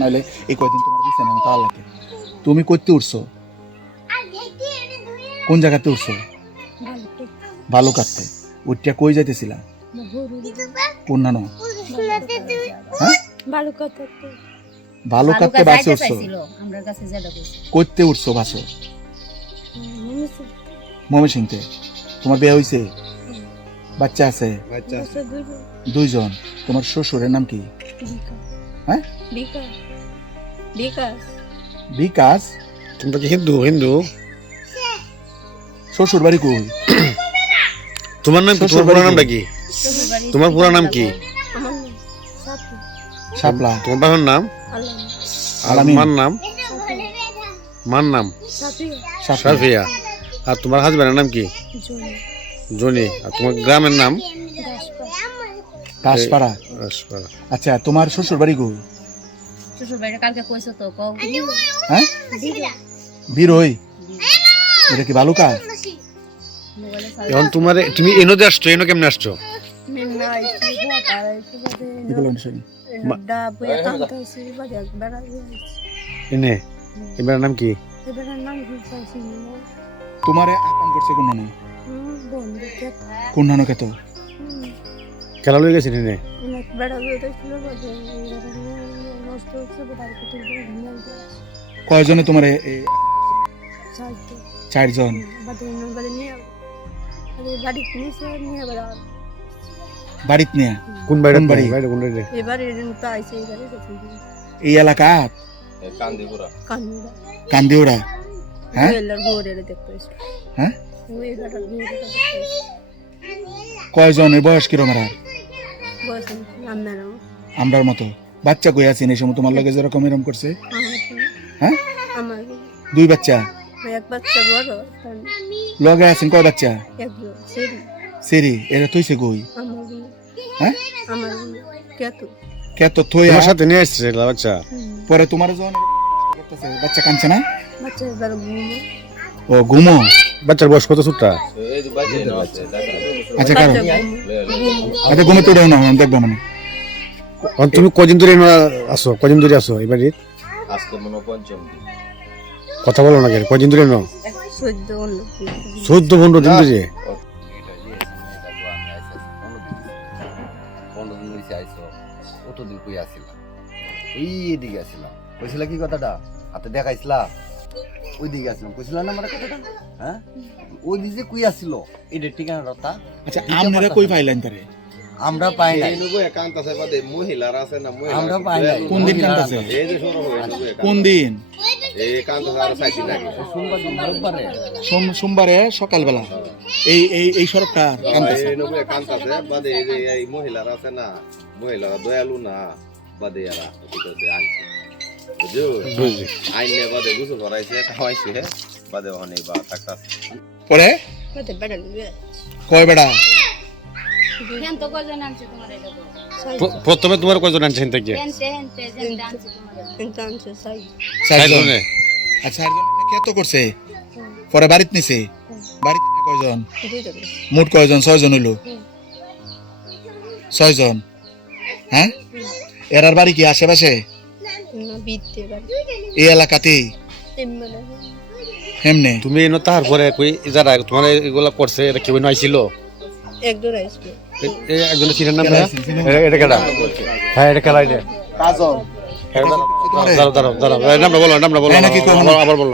নাহলে এই কয়দিন তোমার বিছানা তার লাগে। তুমি কইতে উঠছো? কোন জায়গাতে উঠছো? ভালো কাটতে। ওইটা কই যাইতেছিলা? কোন নানো? হ্যাঁ ভালো কাটতে বাসে উঠছো? কইতে উঠছো বাসো? ময়মনসিংহে। তোমার বিয়ে হয়েছে? বাচ্চা আছে? দুইজন। তোমার শ্বশুরের নাম কি? হ্যাঁ বিকাশ। তোমরা কি হিন্দু? শ্বশুর বাড়ি কই? তোমার নাম কি? তোমার পুরো নামটা কি? তোমার পুরো নাম কি? শাপলা। তোমার বাবার নাম? আলামিন। মার নাম সাফিয়া। আর তোমার হাজবেন্ডের নাম কি? জনি। আর তোমার গ্রামের নাম? দাসপাড়া। আচ্ছা, তোমার শ্বশুর বাড়ি কই? হ্যাঁ বিরই। এটা কি বালুকা? এখন তুমি এনোতে আসছো? এনো কেমনে আসছো? এনে এবার নাম কি? তোমারে আকাম করছে কোন নানো? কোন নানো কত? খেলা লয়ে গেছি এনে। কয়জনে তোমারে? 4 জন। বাড়িত নিয়ে? কোন বাড়ি? এই এলাকা কান্দিওরা। হ্যাঁ হ্যাঁ। কয়জনের বয়স কিরম? আমরার মতো বাচ্চা কই আছেন এই সময় তোমার লগে যেরকম এরকম করছে? হ্যাঁ 2 বাচ্চা। লগে আছেন কয় বাচ্চা? সেরি। এরা তুইছে কই? হ্যাঁ কে তো তুই আমার সাথে নিয়ে আসছে বাচ্চা। পরে তোমার যখন করতেছে বাচ্চা কাঁদছে না? ও ঘুমো। বাচ্চার বয়স কত? ছোটটা। আচ্ছা কারণ আচ্ছা ঘুমে তো না দেখবো মানে। তুমি কদিন ধরে আসো? এবারে আজকে মনে 5ম দিন। কথা বলো না কেন? কদিন ধরে 14-15 দিন ধরে। 15 দিন হইছে আইছো। কতদিন কই আসিলা? এইদিকে আসিলাম। কইছিলা কি কথাটা? হাতে দেখাইছিলা? ওই দিকে আসলাম। কইছিলা না আমার কথাটা? হ্যাঁ ওই দিকে কই আসিল? এইটা ঠিকানা রাতা। আচ্ছা আপনারা কই পাইলেন তারে? আমরা পাই নাই। কান্তাছে বাদে মহিলার আছে না? আমরা পাই নাই। কোন দিন কান্তাছে? এই যে শুরু হইছে কোন দিন? এই কান্তাছে আর 6 দিন আগে। সোমবারে সকালবেলা এই সড়কটা কান্তাছে। এই নবে কান্তাছে বাদে এই যে এই মহিলার আছে না? মহিলারা দয়ালু না বাদে এরা কইতেছে আনছে। বুঝছো? আইনে বাদে গোসল করাইছে, খাওয়াইছে বাদে অনেক বা থাকতাছে। পরে কয় বেড়া? প্রথমে তোমার কয়জন আনছেন থেকে? আচ্ছা কে তো করছে? পরে বাড়িতে নিছে? বাড়িতে কয়জন? মোট কয়জন? 6 জন হইলো। 6 জন। হ্যাঁ এরার বাড়ি কি আশেপাশে? এই এলাকাতে? এমনে তুমি এনো তাহার পরে কই যারা তোমার এগুলা করছে এটা কেউ আইছিল? একজন আসবে। একজন চিনের নাম? এটা কেডা? হ্যাঁ এটা কেডা? এটা কাজল। দাঁড়াও নামটা বলো। আবার বলো।